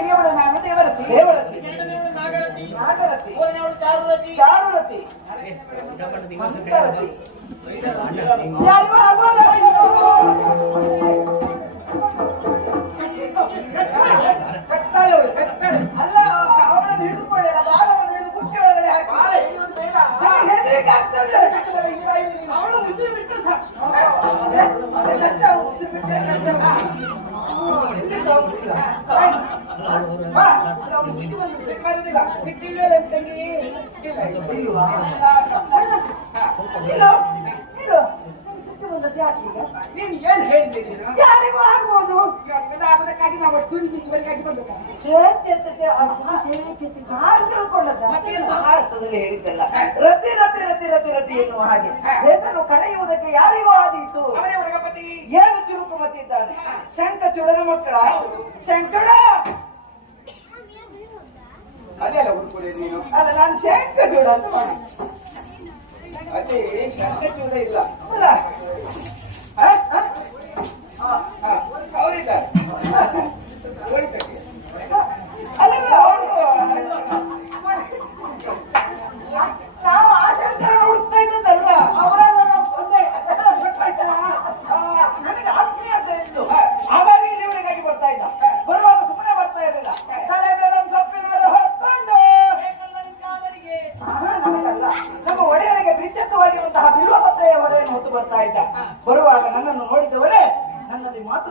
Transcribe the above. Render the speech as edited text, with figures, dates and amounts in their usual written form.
ಹಿರಿಯವಳು ನಾನು ದೇವರತಿ. ದೇವರತಿ. ಎರಡನೇವಳು ನಾಗರತಿ. ನಾಗರತಿ. ಮೂರನೇವಳು ಚಾರುರತಿ. ಚಾರುರತಿ. ಮಂತ್ರರತಿ. ಯಾರಿಗೂ ಆಗೋದ ಅಲ್ಲ, ಅವಳನ್ನು ಹಿಡಿದುಕೊಳ್ಳಿಲ್ಲ, ಬಾಲವನ್ನು ಹಿಡಿದು ಬುಟ್ಟಿ ಒಳಗಡೆ ಹಾಕಿ ಹೆದರಿಕೆ ಆಗ್ತದೆ. ಅವಳು ಮುಸ್ಲಿಂ ಬಿಟ್ಟು ಯಾರಿಗೂ ಆಗ್ಬೋದು. ಅದಕ್ಕಾಗಿ ನಾವು ಅಷ್ಟು ಇವರಿಗಾಗಿ ಬಂದದ್ದು. ಹೇಳಿದ್ದಲ್ಲ, ರತಿ ರತಿ ರತಿ ರತಿ ರತಿ ಎನ್ನುವ ಹಾಗೆ ಹೆಸರು ಕರೆಯುವುದಕ್ಕೆ ಯಾರಿಗೂ ಆದೀತು. ಅವರೇ ವರ್ಗಪತಿ. ಏನು ಚುರುಕು ಮತ್ತಿದ್ದಾನೆ. ಶಂಕ ಚುಡನ ಮಕ್ಕಳ ಶಂಕಡ ಅಲ್ಲೆಲ್ಲ ಹುಡುಕುದೇ ನೀನು. ಅಲ್ಲ, ನಾನು ಶಂಕ ಚೂಡ ಅಂತ ಮಾಡಿ ಅಲ್ಲಿ ಶಂಕ ಚೂಡ ಇಲ್ಲ. ಅಲ್ಲ ಅವರಿದ್ದಾರೆ ಅಲ್ಲ, ನಾವು ಆ ಶಂಕರ ಹುಡುಕ್ತಾ ಇದ್ದದ್ದಲ್ಲ. ನನಗೆ ಆತ್ಮೀಯ ಅಂತ ಇತ್ತು. ಹಾಗಾಗಿ ಇಲ್ಲಿವರೆಗಾಗಿ ಬರ್ತಾ ಇದ್ದ. ಬರುವಾಗ ಸುಮ್ಮನೆ ಬರ್ತಾ ಇರಲಿಲ್ಲ. ತಲೆ ಮೇಲೆ ಒಂದು ಸೊಪ್ಪಿನ ಮೇಲೆ ಹೊತ್ಕೊಂಡು ನನಗಲ್ಲ, ನಮ್ಮ ಒಡೆಯರಿಗೆ ಪ್ರೀತ್ಯರ್ಥವಾಗಿರುವಂತಹ ಬಿಲ್ವ ಪತ್ರೆಯ ಹೊರೆಯನ್ನು ಹೊತ್ತು ಬರ್ತಾ ಇದ್ದ. ಬರುವಾಗ ನನ್ನನ್ನು ನೋಡಿದವರೇ ನನ್ನಲ್ಲಿ ಮಾತು